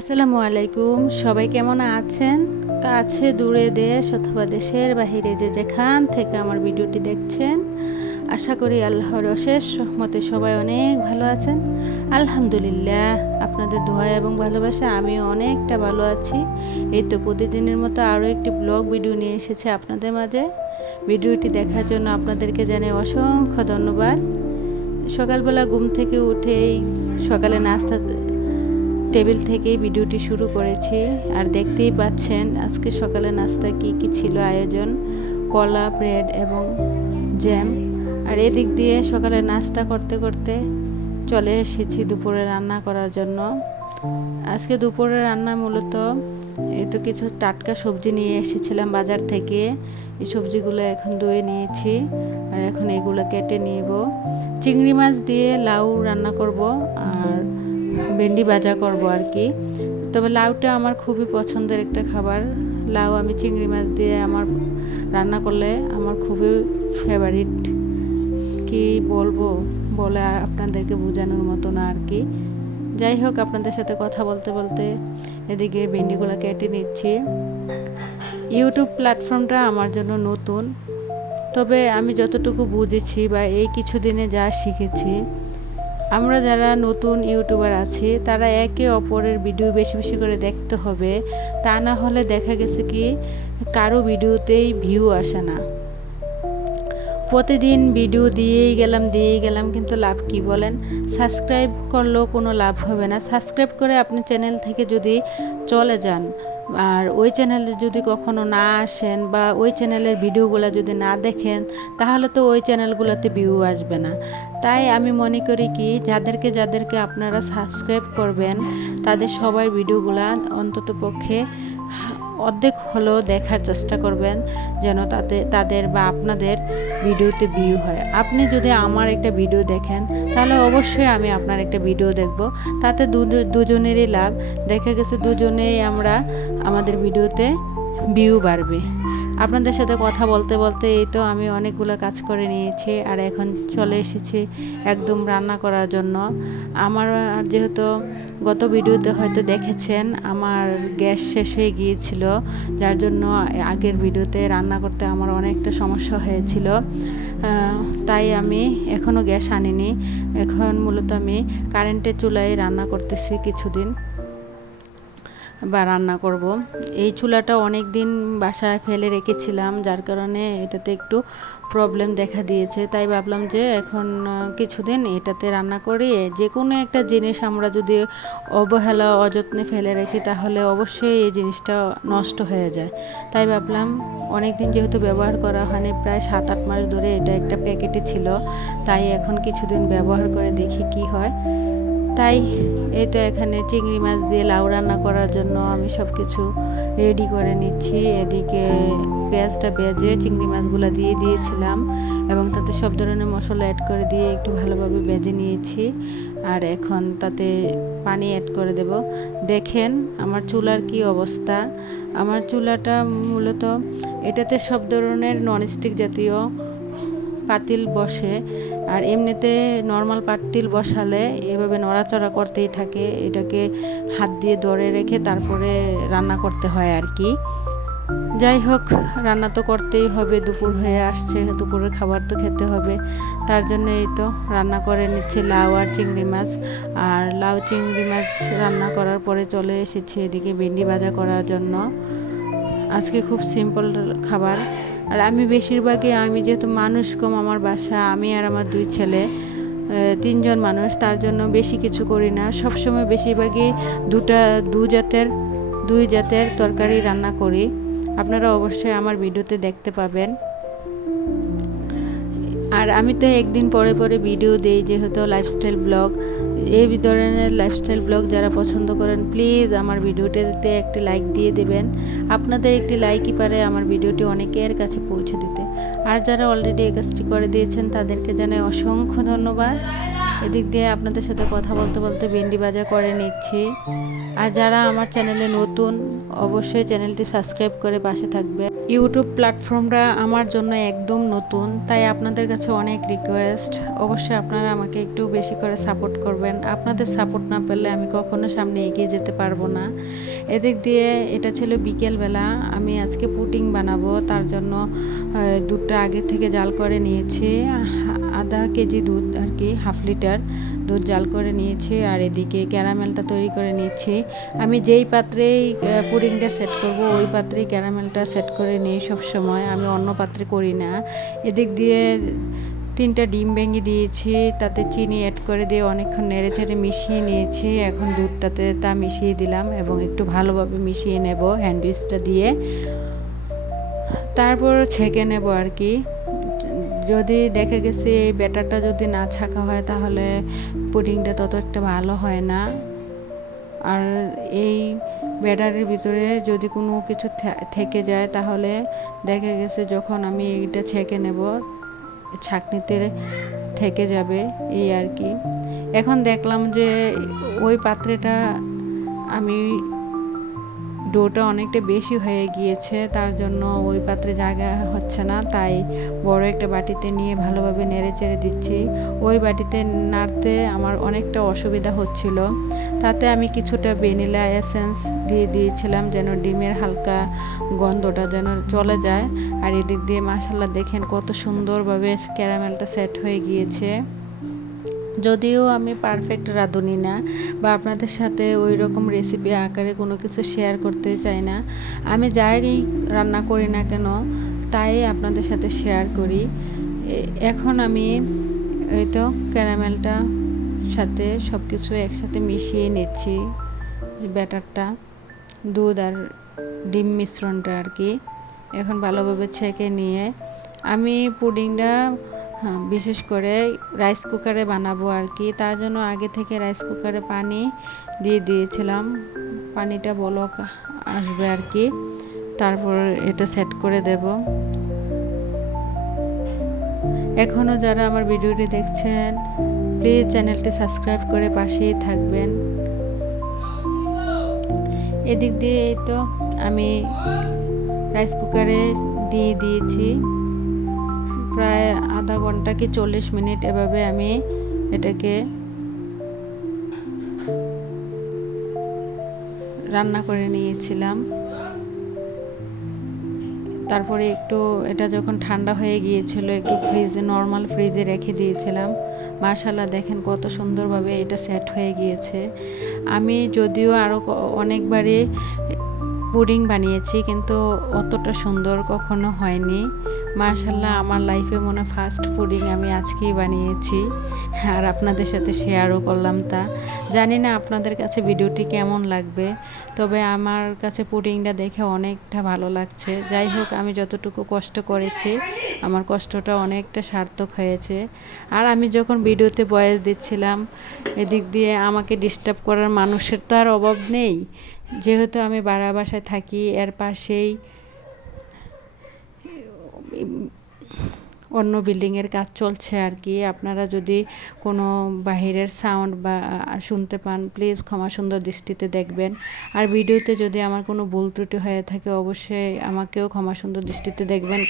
আসসালামু আলাইকুম। সবাই কেমন আছেন? কাছে, দূরে দেশ অথবা দেশের বাহিরে যে যেখান থেকে আমার ভিডিওটি দেখছেন, আশা করি আল্লাহর অশেষ রহমতে সবাই অনেক ভালো আছেন। আলহামদুলিল্লাহ, আপনাদের দোয়া এবং ভালোবাসা আমি অনেকটা ভালো আছি। এই তো প্রতিদিনের মতো আরও একটি ব্লগ ভিডিও নিয়ে এসেছে আপনাদের মাঝে। ভিডিওটি দেখার জন্য আপনাদেরকে জানাই অসংখ্য ধন্যবাদ। সকালবেলা ঘুম থেকে উঠেই সকালে নাস্তা টেবিল থেকেই ভিডিওটি শুরু করেছি। আর দেখতেই পাচ্ছেন, আজকে সকালে নাস্তা কি কি ছিল আয়োজন? কলা, ব্রেড এবং জ্যাম। আর এদিক দিয়ে সকালে নাস্তা করতে করতে চলে এসেছি দুপুরে রান্না করার জন্য। আজকে দুপুরে রান্না মূলত এই তো কিছু টাটকা সবজি নিয়ে এসেছিলাম বাজার থেকে। এই সবজিগুলো এখন ধুয়ে নিয়েছি আর এখন এগুলো কেটে নিব। চিংড়ি মাছ দিয়ে লাউ রান্না করব। আর ভেন্ডি ভাজা করব আর কি। তবে লাউটা আমার খুবই পছন্দের একটা খাবার। লাউ আমি চিংড়ি মাছ দিয়ে আমার রান্না করলে আমার খুবই ফেভারিট কি বলব? বলে আর আপনাদেরকে বোঝানোর মতো না আর কি। যাই হোক, আপনাদের সাথে কথা বলতে বলতে এদিকে ভেন্ডিগুলো কেটে নিচ্ছি। ইউটিউব প্ল্যাটফর্মটা আমার জন্য নতুন। তবে আমি যতটুকু বুঝেছি বা এই কিছুদিনে যা শিখেছি আমরা যারা নতুন ইউটিউবার আছি, তারা একে অপরের ভিডিও বেশি বেশি করে দেখতে হবে। তা না হলে দেখা গেছে কি, কারও ভিডিওতেই ভিউ আসে না। প্রতিদিন ভিডিও দিয়েই গেলাম দিয়েই গেলাম, কিন্তু লাভ কি বলেন? সাবস্ক্রাইব করলেও কোনো লাভ হবে না। সাবস্ক্রাইব করে আপনি চ্যানেল থেকে যদি চলে যান আর ওই চ্যানেলে যদি কখনো না আসেন বা ওই চ্যানেলের ভিডিওগুলো যদি না দেখেন, তাহলে তো ওই চ্যানেলগুলোতে ভিউ আসবে না। তাই আমি মনে করি কি, যাদেরকে যাদেরকে আপনারা সাবস্ক্রাইব করবেন, তাদের সবাই ভিডিওগুলো অন্তত পক্ষে অর্ধেক হলেও দেখার চেষ্টা করবেন যেন তাতে, তাদের বা আপনাদের ভিডিওতে ভিউ হয়। আপনি যদি আমার একটা ভিডিও দেখেন, তাহলে অবশ্যই আমি আপনার একটা ভিডিও দেখব। তাতে দুজনেরই লাভ। দেখা গেছে দুজনেই আমরা আমাদের ভিডিওতে ভিউ বাড়বে। আপনাদের সাথে কথা বলতে বলতে এই তো আমি অনেকগুলো কাজ করে নিয়েছি আর এখন চলে এসেছি একদম রান্না করার জন্য। আমার যেহেতু গত ভিডিওতে হয়তো দেখেছেন, আমার গ্যাস শেষ হয়ে গিয়েছিল, যার জন্য আগের ভিডিওতে রান্না করতে আমার অনেকটা সমস্যা হয়েছিল। তাই আমি এখনও গ্যাস আনিনি। এখন মূলত আমি কারেন্টের চুলায় রান্না করতেছি কিছুদিন। বা রান্না করব। এই চুলাটা অনেক দিন বাসায় ফেলে রেখেছিলাম, যার কারণে এটাতে একটু প্রবলেম দেখা দিয়েছে। তাই ভাবলাম যে এখন কিছুদিন এটাতে রান্না করি। যে কোনো একটা জিনিস আমরা যদি অবহেলা, অযত্নে ফেলে রাখি, তাহলে অবশ্যই এই জিনিসটা নষ্ট হয়ে যায়। তাই ভাবলাম অনেক দিন যেহেতু ব্যবহার করা হয়নি, প্রায় সাত আট মাস ধরে এটা একটা প্যাকেটে ছিল। তাই এখন কিছুদিন ব্যবহার করে দেখি কি হয়। তাই এই তো এখানে চিংড়ি মাছ দিয়ে লাউ রান্না করার জন্য আমি সব কিছু রেডি করে নিচ্ছি। এদিকে পেঁয়াজটা বেজে চিংড়ি মাছগুলো দিয়ে দিয়েছিলাম এবং তাতে সব ধরনের মশলা অ্যাড করে দিয়ে একটু ভালোভাবে বেজে নিয়েছি। আর এখন তাতে পানি অ্যাড করে দেব। দেখেন আমার চুলার কি অবস্থা। আমার চুলাটা মূলত এটাতে সব ধরনের ননস্টিক জাতীয় পাতিল বসে, আর এমনিতে নর্মাল পাতিল বসালে এভাবে নড়াচড়া করতেই থাকে, এটাকে হাত দিয়ে ধরে রেখে তারপরে রান্না করতে হয় আর কি। যাই হোক, রান্না তো করতেই হবে, দুপুর হয়ে আসছে, দুপুরের খাবার তো খেতে হবে। তার জন্য এই তো রান্না করে নিচ্ছে লাউ আর চিংড়ি মাছ, আর লাউ, চিংড়ি মাছ রান্না করার পরে চলে এসেছি এদিকে ভেন্ডি ভাজা করার জন্য। আজকে খুব সিম্পল খাবার। আর আমি বেশিরভাগই আমি যেহেতু মানুষ কম আমার বাসা, আমি আর আমার দুই ছেলে তিনজন মানুষ, তার জন্য বেশি কিছু করি না। সবসময় বেশিরভাগই দুটা, দু জাতের, দুই জাতের তরকারি রান্না করি। আপনারা অবশ্যই আমার ভিডিওতে দেখতে পাবেন। আর আমি তো একদিন পরে পরে ভিডিও দিই, যেহেতু লাইফস্টাইল ব্লগ এই ধরনের লাইফস্টাইল ব্লগ যারা পছন্দ করেন প্লিজ আমার ভিডিওটিতে একটি লাইক দিয়ে দেবেন। আপনাদের একটি লাইকই পারে আমার ভিডিওটি অনেকের কাছে পৌঁছে দিতে। আর যারা অলরেডি এই কাজটি করে দিয়েছেন, তাদেরকে জানাই অসংখ্য ধন্যবাদ। এদিক দিয়ে আপনাদের সাথে কথা বলতে বলতে ভেন্ডি বাজা করে নিচ্ছি। আর যারা আমার চ্যানেলে নতুন, অবশ্যই চ্যানেলটি সাবস্ক্রাইব করে পাশে থাকবে ইউটিউব প্ল্যাটফর্মটা আমার জন্য একদম নতুন, তাই আপনাদের কাছে অনেক রিকোয়েস্ট অবশ্যই আপনারা আমাকে একটু বেশি করে সাপোর্ট করবেন। আপনাদের সাপোর্ট না পেলে আমি কখনো সামনে এগিয়ে যেতে পারব না। এদিক দিয়ে এটা ছিল বিকেলবেলা, আমি আজকে পুটিং বানাবো, তার জন্য দুধটা আগে থেকে জাল করে নিয়েছি। আধা কেজি দুধ আর কি হাফ লিটার দুধ জাল করে নিয়েছি আর এদিকে ক্যারামেলটা তৈরি করে নিয়েছি। আমি যেই পাত্রেই পুডিংটা সেট করব, ওই পাত্রেই ক্যারামেলটা সেট করে নিই সব সময় আমি অন্য পাত্রে করি না। এদিক দিয়ে তিনটা ডিম ভেঙে দিয়েছি, তাতে চিনি অ্যাড করে দিয়ে অনেকক্ষণ নেড়ে চেড়ে মিশিয়ে নিয়েছি। এখন দুধটাতে তা মিশিয়ে দিলাম এবং একটু ভালোভাবে মিশিয়ে নেব হ্যান্ডউইচটা দিয়ে। তারপর ছেঁকে নেব আর কি যদি দেখে গেছে এই ব্যাটারটা যদি না ছাকা হয়, তাহলে পুডিংটা তত একটা ভালো হয় না। আর এই ব্যাটারের ভিতরে যদি কোনো কিছু থেকে যায়, তাহলে দেখা গেছে যখন আমি এইটা ছেঁকে নেব, ছাকনিতে থেকে যাবে এই আর কি। এখন দেখলাম যে ওই পাত্রেটা আমি ডোটা অনেকটা বেশি হয়ে গিয়েছে, তার জন্য ওই পাত্রে জায়গা হচ্ছে না, তাই বড় একটা বাটিতে নিয়ে ভালোভাবে নেড়ে চেড়ে দিচ্ছি। ওই বাটিতে নাড়তে আমার অনেকটা অসুবিধা হচ্ছিল। তাতে আমি কিছুটা ভ্যানিলা এসেন্স দিয়ে দিয়েছিলাম যেন ডিমের হালকা গন্ধটা যেন চলে যায়। আর এদিক দিয়ে মাসাল্লা দেখেন কত সুন্দরভাবে ক্যারামেলটা সেট হয়ে গিয়েছে। যদিও আমি পারফেক্ট রাঁধুনি না বা আপনাদের সাথে ওই রকম রেসিপি আকারে কোনো কিছু শেয়ার করতে চাই না। আমি যাই রান্না করি না কেন, তাই আপনাদের সাথে শেয়ার করি। এখন আমি এই তো ক্যারামেলটা সাথে সব কিছু একসাথে মিশিয়ে নিচ্ছি ব্যাটারটা, দুধ আর ডিম মিশ্রণটা আর কি। এখন ভালোভাবে ছেঁকে নিয়ে আমি পুডিংটা বিশেষ করে রাইস কুকারে বানাবো আর কি। তার জন্য আগে থেকে রাইস কুকারে পানি দিয়ে দিয়েছিলাম। পানিটা বলক আসবে আর কি। তারপর এটা সেট করে দেব। এখনও যারা আমার ভিডিওটি দেখছেন প্লিজ চ্যানেলটি সাবস্ক্রাইব করে পাশেই থাকবেন। এদিক দিয়ে তো আমি রাইস কুকারে দিয়ে দিয়েছি। প্রায় আধা ঘণ্টা কি চল্লিশ মিনিট এভাবে আমি এটাকে রান্না করে নিয়েছিলাম। তারপরে একটু এটা যখন ঠান্ডা হয়ে গিয়েছিল, একটু ফ্রিজে নর্মাল ফ্রিজে রেখে দিয়েছিলাম। মাশাল্লাহ দেখেন কত সুন্দরভাবে এটা সেট হয়ে গিয়েছে। আমি যদিও আরও অনেকবারই পুডিং বানিয়েছি, কিন্তু অতটা সুন্দর কখনো হয়নি। মাশাল্লাহ আমার লাইফে মনে ফার্স্ট পুডিং আমি আজকেই বানিয়েছি। আর আপনাদের সাথে শেয়ারও করলাম তা। জানি না আপনাদের কাছে ভিডিওটি কেমন লাগবে, তবে আমার কাছে পুডিংটা দেখে অনেকটা ভালো লাগছে। যাই হোক, আমি যতটুকু কষ্ট করেছি, আমার কষ্টটা অনেকটা সার্থক হয়েছে। আর আমি যখন ভিডিওতে বয়স দিচ্ছিলাম, এদিক দিয়ে আমাকে ডিস্টার্ব করার মানুষের তো আর অভাব নেই। যেহেতু আমি বাড়া বাসায় থাকি, এর পাশেই অন্য বিল্ডিংয়ের কাজ চলছে আর কি। আপনারা যদি কোনো বাহিরের সাউন্ড বা শুনতে পান প্লিজ ক্ষমা সুন্দর দৃষ্টিতে দেখবেন। আর ভিডিওতে যদি আমার কোনো ভুল ত্রুটি হয়ে থাকে, অবশ্যই আমাকেও ক্ষমা সুন্দর দৃষ্টিতে দেখবেন।